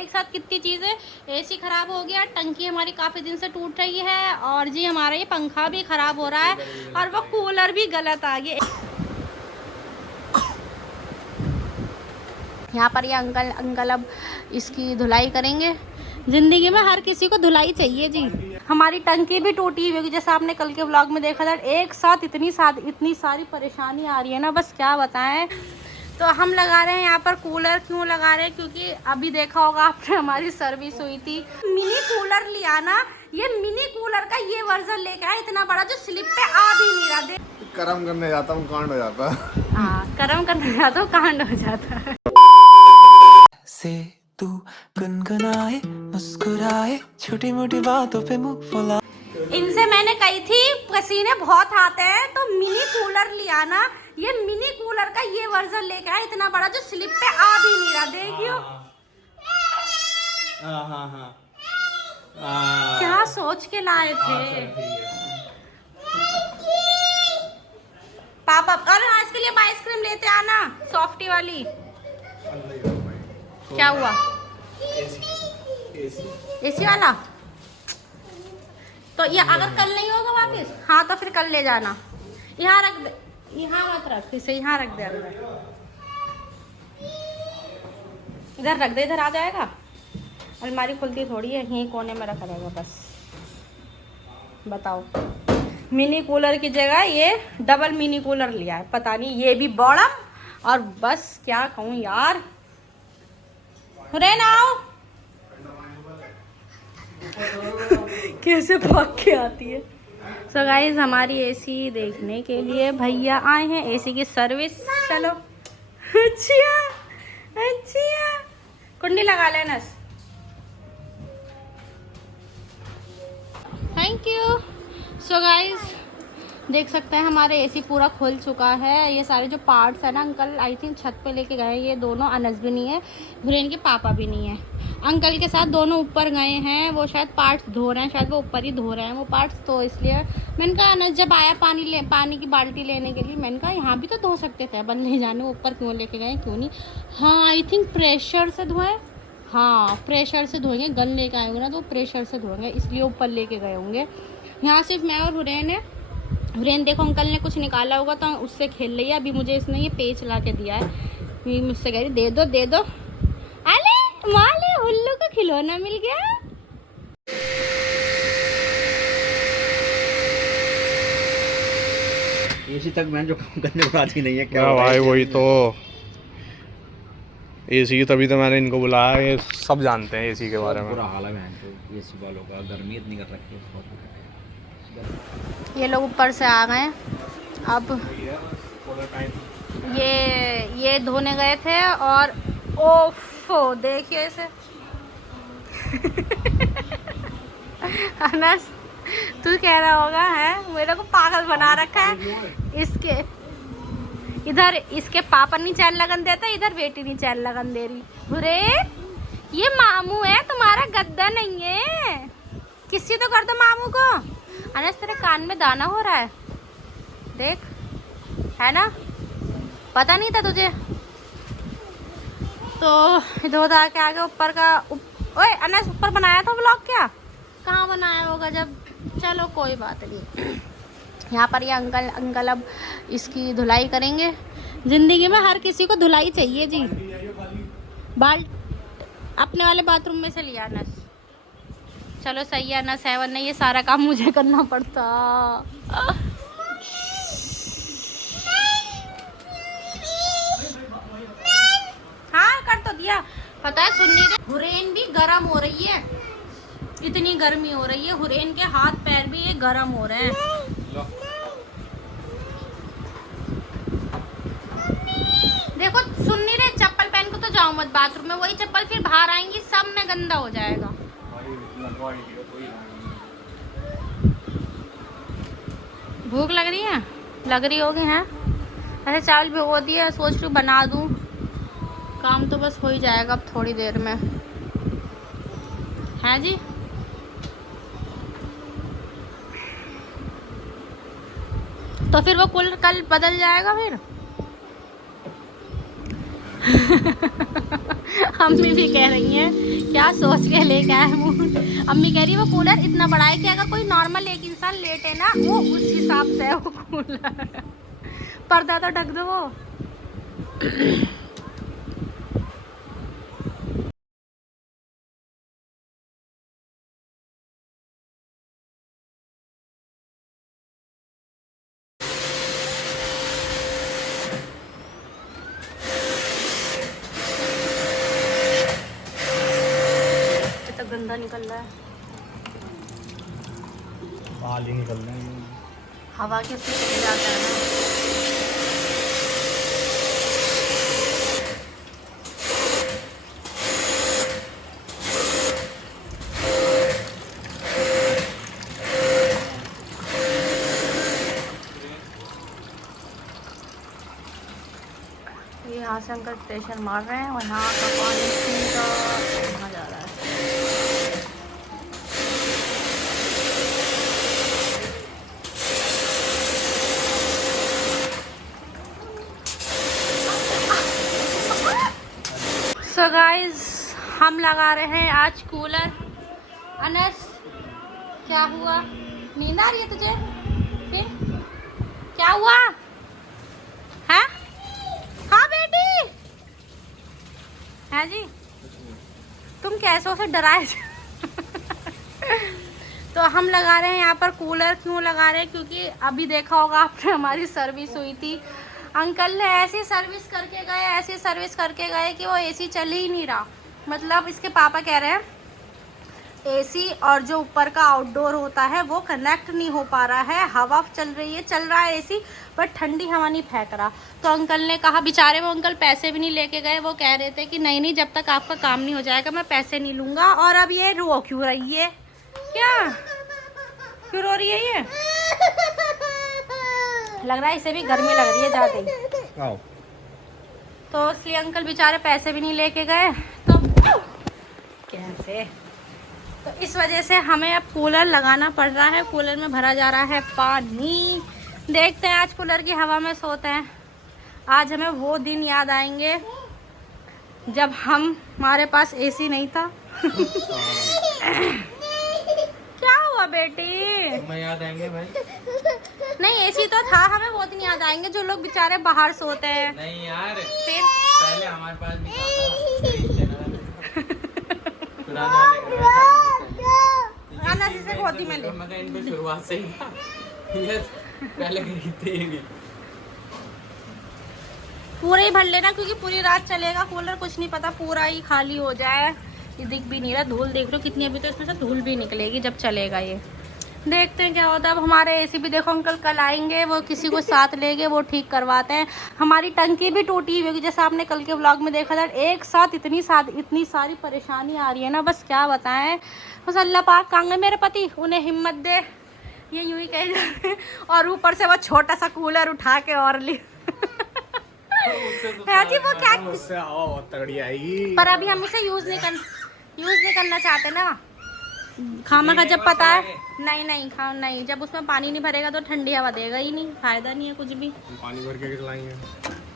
एक साथ कितनी चीज़ें। एसी खराब हो गया, टंकी हमारी काफ़ी दिन से टूट रही है, और जी हमारा ये पंखा भी खराब हो रहा है, और वो कूलर भी गलत आ गया। यहाँ पर ये अंकल अब इसकी धुलाई करेंगे। ज़िंदगी में हर किसी को धुलाई चाहिए जी। हमारी टंकी भी टूटी हुई होगी, जैसा आपने कल के व्लॉग में देखा था। एक साथ इतनी सारी परेशानी आ रही है ना, बस क्या बताएं। तो हम लगा रहे हैं यहाँ पर कूलर। क्यों लगा रहे हैं? क्योंकि अभी देखा होगा आपने हमारी सर्विस हुई थी। मिनी कूलर लिया ना, ये मिनी कूलर का ये वर्जन लेके आया, इतना बड़ा जो स्लिप पे आ भी नहीं रहा। कर्म करने जाता हूँ कांड हो जाता। हाँ, कर्म करने जाता हूँ कांड हो जाता है। से तू गुनगुनाए मुस्कुराए छोटी मोटी बातों पे मुंह फुला। इनसे मैंने कही थी पसीने बहुत आते हैं तो मिनी कूलर लिया ना, ये मिनी कूलर का ये वर्जन लेके आया, इतना बड़ा जो स्लिप पे आ भी नहीं रहा। देखियो क्या सोच के लाए थे पापा। और आज के लिए आइसक्रीम लेते आना, सॉफ्टी वाली। क्या हुआ? एसी वाला? तो ये अगर कल नहीं होगा वापस, हाँ तो फिर कल ले जाना। यहाँ रख दे, यहाँ मत रख, इसे यहाँ रख दे अंदर। इधर रख दे, इधर आ जाएगा। अलमारी खुलती थोड़ी है, यहीं कोने में रखा रहेगा बस। बताओ, मिनी कूलर की जगह ये डबल मिनी कूलर लिया है। पता नहीं ये भी बड़ा, और बस क्या कहूँ यार। हुरैन आओ। कैसे भाग के आती है। सो गाइस, हमारी एसी देखने के लिए भैया आए हैं, एसी की सर्विस। चलो। अच्छा अच्छा, कुंडी लगा लेना। Thank you. सो गाइस, देख सकते हैं हमारे एसी पूरा खुल चुका है। ये सारे जो पार्ट्स है ना, अंकल आई थिंक छत पे लेके गए। ये दोनों, अनस भी नहीं है, हुरैन के पापा भी नहीं है, अंकल के साथ दोनों ऊपर गए हैं। वो शायद पार्ट्स धो रहे हैं, शायद वो ऊपर ही धो रहे हैं वो पार्ट्स। तो इसलिए मैंने कहा, अनस जब आया पानी की बाल्टी लेने के लिए, मैंने कहा यहाँ भी तो धो सकते थे, बंद नहीं जाने, ऊपर क्यों लेके गए, क्यों नहीं। हाँ, आई थिंक प्रेशर से धोए। हाँ, प्रेशर से धोएंगे, गन लेके आए होंगे ना, तो प्रेशर से धोएंगे, इसलिए ऊपर लेके गए होंगे। यहाँ सिर्फ मैं और हुरैन है। हुरैन देखो, अंकल ने कुछ निकाला होगा तो उससे खेल रही है। अभी मुझे इसने ये पेच ला के दिया है, मुझसे कह रही दे दो दे दो। अरे माले, उल्लू का खिलौना मिल गया। एसी तक मैं जो काम करने को राजी नहीं है। क्या भाई वही तो, एसी तभी तो मैंने इनको बुलाया। ये सब जानते हैं एसी के बारे में। बुरा हाल है तो एसी वालों का, गर्मी इतनी कर रखी है। ये लोग ऊपर से आ गए। अब ये धोने गए थे, और ओफो देखिए इसे। अनस, तू कह रहा होगा है मेरे को पागल बना रखा है। इसके इधर इसके पापा नहीं चैन लगन देता, इधर बेटी नहीं चैन लगन दे रही। हुरे, ये मामू है तुम्हारा, गद्दा नहीं है। किसी तो कर दो मामू को। अनस, तेरे कान में दाना हो रहा है, देख, है ना, पता नहीं था तुझे। तो इधर उधर आके आगे ऊपर का ओए अनस, ऊपर बनाया था व्लॉग क्या? कहाँ बनाया होगा जब। चलो कोई बात नहीं। यहाँ पर ये अंकल अब इसकी धुलाई करेंगे। ज़िंदगी में हर किसी को धुलाई चाहिए जी। अपने वाले बाथरूम में से लिया अनस। चलो सही है ना, 7 नहीं, ये सारा काम मुझे करना पड़ता। हाँ कर तो दिया। पता है, सुन नहीं रहे, हुरैन भी गर्म हो रही है, इतनी गर्मी हो रही है। हुरैन के हाथ पैर भी ये गर्म हो रहे हैं। देखो, सुन नहीं रहे, चप्पल पहन को तो जाओ मत बाथरूम में, वही चप्पल फिर बाहर आएंगी, सब में गंदा हो जाएगा। भूख लग रही है? लग रही होगी हैं। ऐसे चावल भिगो दिए, सोच रही हूँ बना दूँ। काम तो बस हो ही जाएगा अब थोड़ी देर में, है जी। तो फिर वो कूलर कल बदल जाएगा फिर। अम्मी भी कह रही हैं क्या सोच के लेके आए वो। अम्मी कह रही है वो कूलर इतना बड़ा है कि अगर कोई नॉर्मल एक इंसान लेटे ना वो उस हिसाब से है वो कूलर। पर्दा तो ढक दो वो। तो गंदा निकल रहा है, बाल ही निकल रहे हैं। हवा के उससे चले जाता है ना। ये यहाँ से अंकल प्रेशर मार रहे हैं और यहाँ का पानी सीधा वहाँ जा रहा है। सो गाइस हम लगा रहे हैं आज कूलर। अनस क्या हुआ, नींद आ रही है तुझे? फिर क्या हुआ है? हाँ बेटी है जी, तुम कैसों से डराए। तो हम लगा रहे हैं यहाँ पर कूलर। क्यों लगा रहे हैं? क्योंकि अभी देखा होगा आपने हमारी सर्विस हुई थी। अंकल ने ऐसी सर्विस करके गए, ऐसी सर्विस करके गए कि वो एसी चल ही नहीं रहा। मतलब इसके पापा कह रहे हैं एसी और जो ऊपर का आउटडोर होता है वो कनेक्ट नहीं हो पा रहा है। हवा चल रही है, चल रहा है एसी, पर ठंडी हवा नहीं फेंक रहा। तो अंकल ने कहा, बेचारे वो अंकल पैसे भी नहीं लेके गए। वो कह रहे थे कि नहीं नहीं, जब तक आपका काम नहीं हो जाएगा मैं पैसे नहीं लूँगा। और अब ये रो क्यों रही है? क्या क्यों रो रही है ये? लग रहा है इसे भी गर्मी लग रही है ज़्यादा ही। तो इसलिए अंकल बेचारे पैसे भी नहीं लेके गए। तो कैसे, तो इस वजह से हमें अब कूलर लगाना पड़ रहा है। कूलर में भरा जा रहा है पानी। देखते हैं, आज कूलर की हवा में सोते हैं। आज हमें वो दिन याद आएंगे जब हमारे पास एसी नहीं था। क्या हुआ बेटी? तुम्हें याद आएंगे भाई? नहीं, एसी तो था, हमें वो दिन याद आएंगे जो लोग बेचारे बाहर सोते हैं। नहीं यार, फिर पहले हमारे पास भी था। से गोदी में ले। मैं इनको शुरुआत से ही था। ये पहले खरीदते ही नहीं। पूरे ही भर लेना क्योंकि पूरी रात चलेगा कूलर, कुछ नहीं पता पूरा ही खाली हो जाए। ये दिख भी नहीं रहा, धूल देख लो कितनी, अभी तो इसमें से धूल भी निकलेगी जब चलेगा ये। देखते हैं क्या होता है। अब हमारे एसी भी देखो अंकल कल आएंगे, वो किसी को साथ लेंगे, वो ठीक करवाते हैं। हमारी टंकी भी टूटी हुई होगी, जैसे आपने कल के व्लॉग में देखा था। एक साथ इतनी सारी परेशानी आ रही है ना, बस क्या बताएं। बस अल्लाह पाक कांगे मेरे पति उन्हें हिम्मत दे, ये यूँ ही कहे जाते हैं। और ऊपर से वो छोटा सा कूलर उठा के और ली। है जी, वो क्या, उससे हवा बहुत तगड़ी आएगी। पर अभी हम इसे यूज़ नहीं करना चाहते ना। खामा का जब पता है, नहीं, जब उसमें पानी नहीं भरेगा तो ठंडी हवा देगा ही नहीं, फायदा नहीं है कुछ भी। पानी भर के चलाएंगे?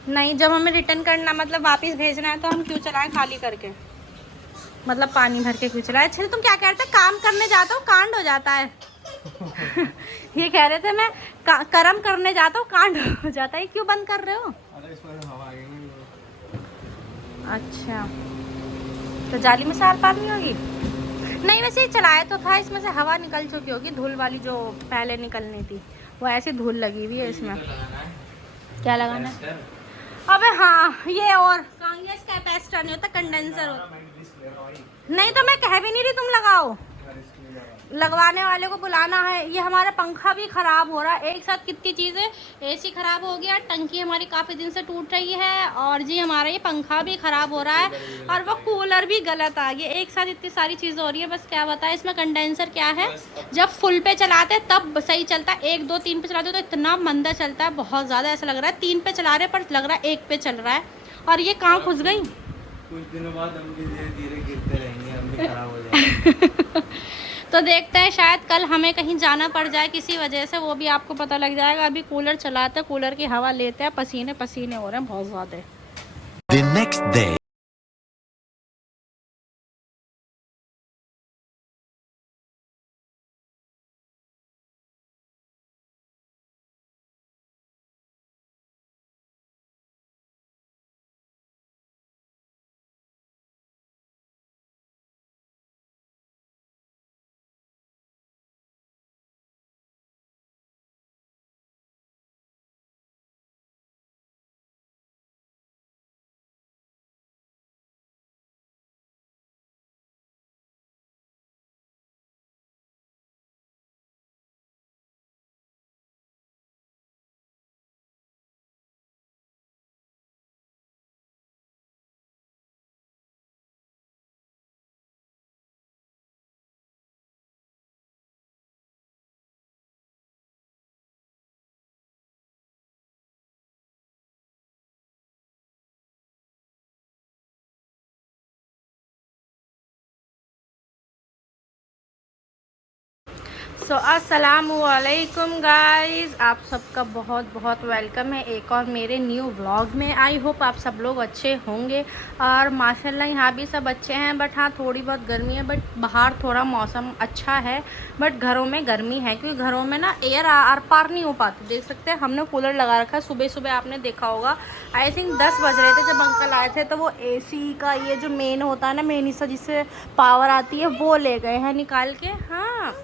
नहीं, जब हमें रिटर्न करना मतलब वापस भेजना है तो हम क्यों चलाएं खाली करके, मतलब पानी भर के क्यों चलाएं। अच्छा तुम क्या कहते, काम करने जाता हूँ कांड हो जाता है। ये कह रहे थे मैं कर्म करने जाता हूँ कांड हो जाता है। क्यों बंद कर रहे हो? अरे इसमें हवा आएगी। अच्छा, तो जाली में सार पार नहीं होगी? नहीं, वैसे ही चलाया तो था, इसमें से हवा निकल चुकी होगी, धूल वाली जो पहले निकलनी थी वो ऐसी धूल लगी हुई है इसमें। क्या लगाना है? अबे हाँ, ये और कांग्रेस कैपेसिटर नहीं होता, कंडेंसर होता। नहीं तो मैं कह भी नहीं रही तुम लगाओ, लगवाने वाले को बुलाना है। ये हमारा पंखा भी ख़राब हो रहा है, एक साथ कितनी चीज़ें। एसी ख़राब हो गया, टंकी हमारी काफ़ी दिन से टूट रही है, और जी हमारा ये पंखा भी ख़राब हो रहा है, और वो कूलर भी गलत आ गया। एक साथ इतनी सारी चीज़ें हो रही है, बस क्या बताएं। इसमें कंडेंसर क्या है, जब फुल पे चलाते तब सही चलता है, 1 2 3 पे चलाते तो इतना मंदा चलता है, बहुत ज़्यादा ऐसा लग रहा है 3 पे चला रहे पर लग रहा है 1 पे चल रहा है। और ये कहाँ घुस गई? कुछ दिनों बाद हम भी धीरे धीरे गिरते रहेंगे, हम भी खराब हो जाएंगे। तो देखते हैं, शायद कल हमें कहीं जाना पड़ जाए किसी वजह से, वो भी आपको पता लग जाएगा। अभी कूलर चलाते हैं, कूलर की हवा लेते हैं, पसीने पसीने हो रहे हैं बहुत ज़्यादा। सो अस्सलामुअलैकुम गाइस, आप सबका बहुत बहुत वेलकम है एक और मेरे न्यू व्लॉग में। आई होप आप सब लोग अच्छे होंगे और माशाल्लाह यहाँ भी सब अच्छे हैं। बट हाँ, थोड़ी बहुत गर्मी है, बट बाहर थोड़ा मौसम अच्छा है, बट घरों में गर्मी है क्योंकि घरों में ना एयर आर पार नहीं हो पाती। देख सकते हैं हमने कूलर लगा रखा है। सुबह सुबह आपने देखा होगा, आई थिंक 10 बज रहे थे जब अंकल आए थे, तो वो AC का ये जो मेन होता है ना, मेन हिस्सा जिससे पावर आती है, वो ले गए हैं निकाल के। हाँ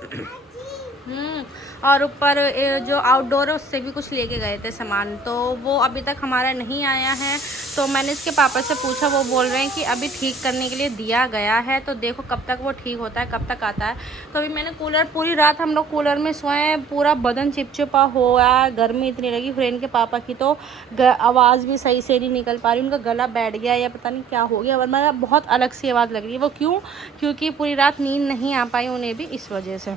और ऊपर जो आउटडोर है उससे भी कुछ लेके गए थे सामान, तो वो अभी तक हमारा नहीं आया है। तो मैंने इसके पापा से पूछा, वो बोल रहे हैं कि अभी ठीक करने के लिए दिया गया है, तो देखो कब तक वो ठीक होता है, कब तक आता है। तो अभी मैंने कूलर, पूरी रात हम लोग कूलर में सोए, पूरा बदन चिपचिपा हुआ, गर्मी इतनी लगी। फ्रेंड के पापा की तो आवाज़ भी सही से नहीं निकल पा रही, उनका गला बैठ गया या पता नहीं क्या हो गया, वरना बहुत अलग सी आवाज़ लग रही है। वो क्यों? क्योंकि पूरी रात नींद नहीं आ पाई उन्हें भी इस वजह से।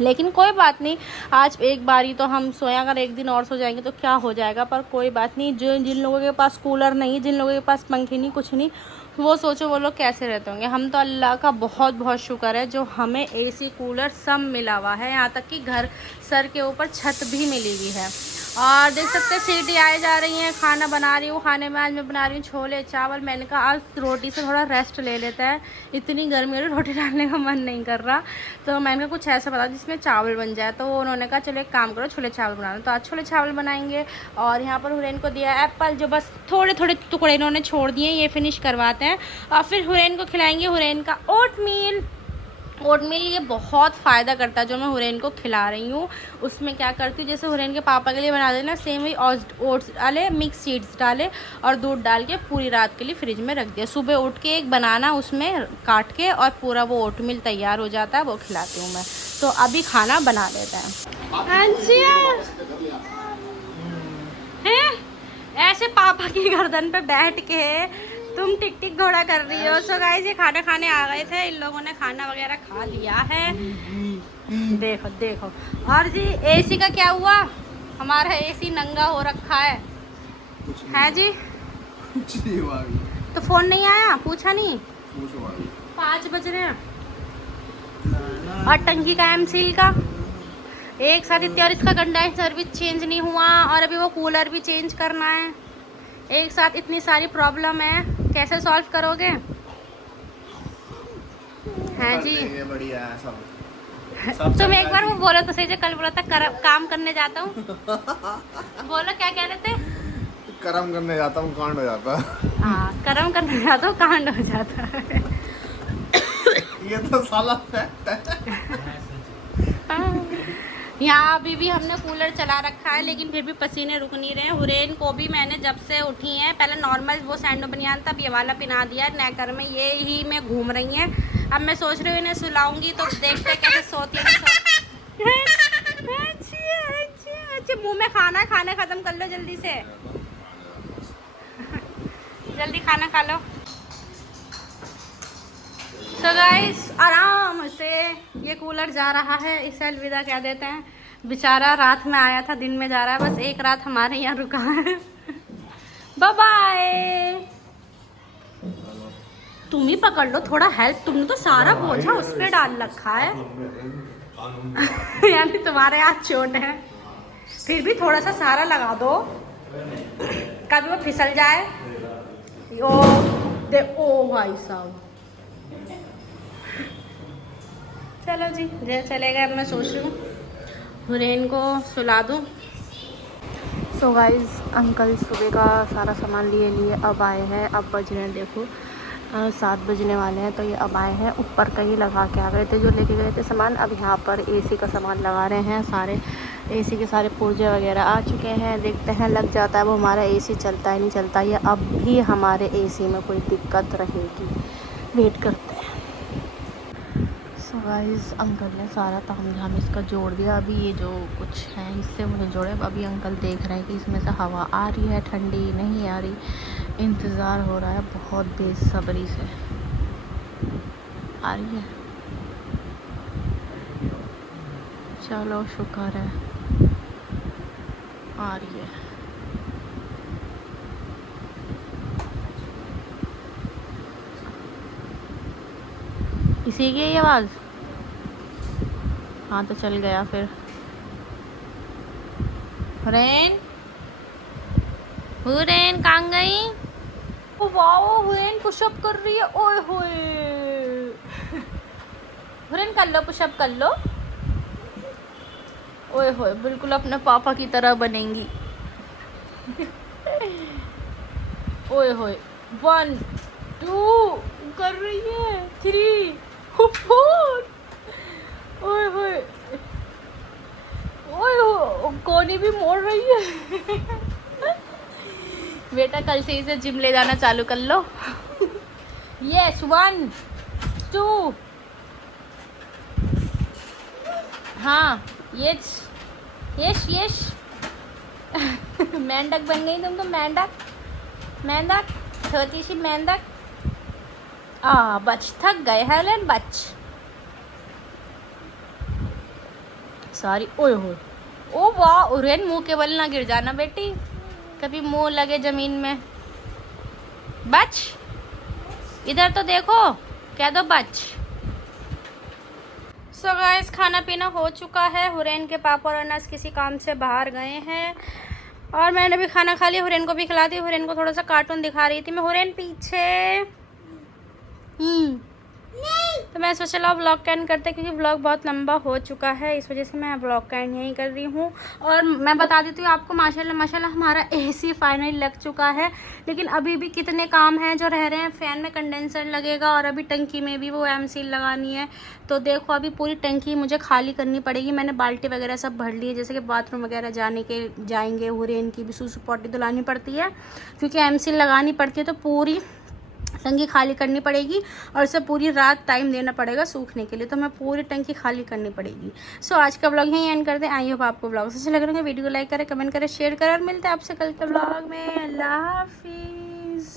लेकिन कोई बात नहीं, आज एक बारी तो हम सोए, अगर एक दिन और सो जाएंगे तो क्या हो जाएगा। पर कोई बात नहीं, जिन लोगों के पास कूलर नहीं, जिन लोगों के पास पंखे नहीं, कुछ नहीं, वो सोचो वो लोग कैसे रहते होंगे। हम तो अल्लाह का बहुत बहुत शुक्र है जो हमें AC कूलर सब मिला हुआ है, यहाँ तक कि घर सर के ऊपर छत भी मिली हुई है। और देख सकते हैं सीटी आए जा रही हैं, खाना बना रही हूँ। खाने में आज मैं बना रही हूँ छोले चावल। मैंने कहा आज रोटी से थोड़ा रेस्ट ले लेता है, इतनी गर्मी है रोटी डालने का मन नहीं कर रहा। तो मैंने कहा कुछ ऐसा बता जिसमें चावल बन जाए, तो उन्होंने कहा चलो एक काम करो, छोले चावल बनाना। तो आज छोले चावल बनाएंगे। और यहाँ पर हुरैन को दिया एप्पल, जो बस थोड़े थोड़े टुकड़े इन्होंने छोड़ दिए, ये फिनिश करवाते हैं। और फिर हुरैन को खिलाएंगे हुरैन का ओटमील। ओटमील ये बहुत फ़ायदा करता है, जो मैं हुरैन को खिला रही हूँ। उसमें क्या करती हूँ, जैसे हुरैन के पापा के लिए बना देना, सेम वही ओट्स डाले, मिक्स सीड्स डाले और दूध डाल के पूरी रात के लिए फ्रिज में रख दिया। सुबह उठ के एक बनाना उसमें काट के और पूरा वो ओटमील तैयार हो जाता है, वो खिलाती हूँ मैं। तो अभी खाना बना लेते हैं। ऐसे पापा की गर्दन पे बैठ के तुम टिक टिक घोड़ा कर रही हो। सो गाइस, ये खाना खाने आ गए थे, इन लोगों ने खाना वगैरह खा लिया है। देखो देखो। और जी AC का क्या हुआ? हमारा AC नंगा हो रखा है जी। कुछ नहीं हुआ अभी। तो फोन नहीं आया, पूछा नहीं? 5 बज रहे हैं। और टंकी का एमसील का एक साथ इतने, और इसका कंडेंसर भी चेंज नहीं हुआ, और अभी वो कूलर भी चेंज करना है। एक साथ इतनी सारी प्रॉब्लम है, कैसे सॉल्व करोगे? हैं जी? बढ़िया है सब। तुम एक बार वो बोलो तो सही, जो कल बोला था काम करने जाता हूँ। बोलो क्या कह रहे थे? कर्म करने जाता हूँ, कांड हो जाता है। हाँ, कर्म करने जाता हूँ, कांड हो जाता है। ये तो साला फैक्ट है। यहाँ अभी भी हमने कूलर चला रखा है, लेकिन फिर भी पसीने रुक नहीं रहे हैं। हुरैन को भी मैंने जब से उठी हैं, पहले नॉर्मल वो सैंडो बनियान था, अब ये वाला पिना दिया है। नेकर में ये ही में घूम रही हैं। अब मैं सोच रही हूँ इन्हें सुलाऊंगी, तो देखते हैं कैसे सोती है। अच्छी मुँह में खाना ख़त्म कर लो जल्दी से। जल्दी खाना खा लो। तो गाइस, आराम से ये कूलर जा रहा है, इसे अलविदा कह देते हैं। बेचारा रात में आया था, दिन में जा रहा है, बस एक रात हमारे यहाँ रुका है। Bye bye. तुम ही पकड़ लो थोड़ा हेल्प, तुमने तो सारा बोझा उस पर डाल रखा है। यानी तुम्हारे हाथ चोट है, फिर भी थोड़ा सा सहारा लगा दो, कभी वो फिसल जाए। ओ भाई साहब, चलो जी चले गए। अब मैं सोच रही हूँ हुरैन को सुला दूँ। सो गाइस, अंकल सुबह का सारा सामान लिए अब आए हैं। अब बज रहे हैं देखो 7 बजने वाले हैं, तो ये अब आए हैं। ऊपर का ही लगा के आ गए थे जो लेके गए थे सामान। अब यहाँ पर AC का सामान लगा रहे हैं। सारे AC के सारे पुर्जे वगैरह आ चुके हैं, देखते हैं लग जाता है। वो हमारा AC चलता है नहीं चलता, ये अब भी हमारे AC में कोई दिक्कत रहेगी, वेट करते हैं। सो गाइस, अंकल ने सारा तामझाम इसका जोड़ दिया। अभी ये जो कुछ है इससे मुझे जोड़े। अभी अंकल देख रहे हैं कि इसमें से हवा आ रही है, ठंडी नहीं आ रही। इंतज़ार हो रहा है बहुत बेसब्री से। आ रही है, चलो शुक्र है आ रही है। इसी की आवाज़ हाँ तो चल गया फिर। हुरैन, हुरैन कहाँ गई? ओ वाओ, हुरैन पुशअप कर रही है। ओए होए, हुरैन कर लो, पुशअप कर लो। ओए होए, बिल्कुल अपने पापा की तरह बनेंगी। ओए होए, 1 2 कर रही है, 3 4। ओए होए, ओए हो, कोनी भी मोड़ रही है। बेटा कल से इसे जिम ले जाना चालू कर लो। यस, 1 2। हाँ, यस यस यस। मेंढक बन गई तुम तो, मेंढक, मेंढक, छोटी सी मेंढक। बच थक गए हेलन, बच। सॉरी। ओए हो, ओ वाह, हुरैन मुंह के बल ना गिर जाना बेटी, कभी मुंह लगे जमीन में। बच, इधर तो देखो, कह दो बच। सो गाइस, खाना पीना हो चुका है। हुरैन के पापा और अनस किसी काम से बाहर गए हैं और मैंने भी खाना खा लिया। हुरैन को भी खिला दी। हुरैन को थोड़ा सा कार्टून दिखा रही थी मैं। हुरैन पीछे। तो मैं सोचा चलो व्लॉग का एंड करते, क्योंकि व्लॉग बहुत लंबा हो चुका है, इस वजह से मैं व्लॉग का एंड यहीं कर रही हूँ। और मैं बता देती हूँ आपको, माशाल्लाह माशाल्लाह हमारा एसी फाइनली लग चुका है, लेकिन अभी भी कितने काम हैं जो रह रहे हैं। फ़ैन में कंडेंसर लगेगा और अभी टंकी में भी वो एमसील लगानी है। तो देखो अभी पूरी टंकी मुझे खाली करनी पड़ेगी। मैंने बाल्टी वगैरह सब भर ली है, जैसे कि बाथरूम वगैरह जाएंगे हुरैन की भी सूसू पॉटी धुलानी पड़ती है, क्योंकि एमसील लगानी पड़ती है। तो पूरी टंकी खाली करनी पड़ेगी और इसे पूरी रात टाइम देना पड़ेगा सूखने के लिए, तो मैं पूरी टंकी खाली करनी पड़ेगी। सो आज का ब्लॉग यहीं एंड करते हैं। आई होप आपको ब्लॉग अच्छे लग रहे होंगे। वीडियो को लाइक करें, कमेंट करें, शेयर करें और मिलते हैं आपसे कल के ब्लॉग में। अल्लाह हाफिज़।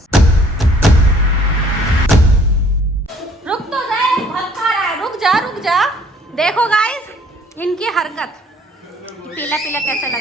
रुक तो जाए, बहुत खा रहा है, रुक जा रुक जा। देखो गाइस इनकी हरकत, पीला पीला कैसा लग रहा है।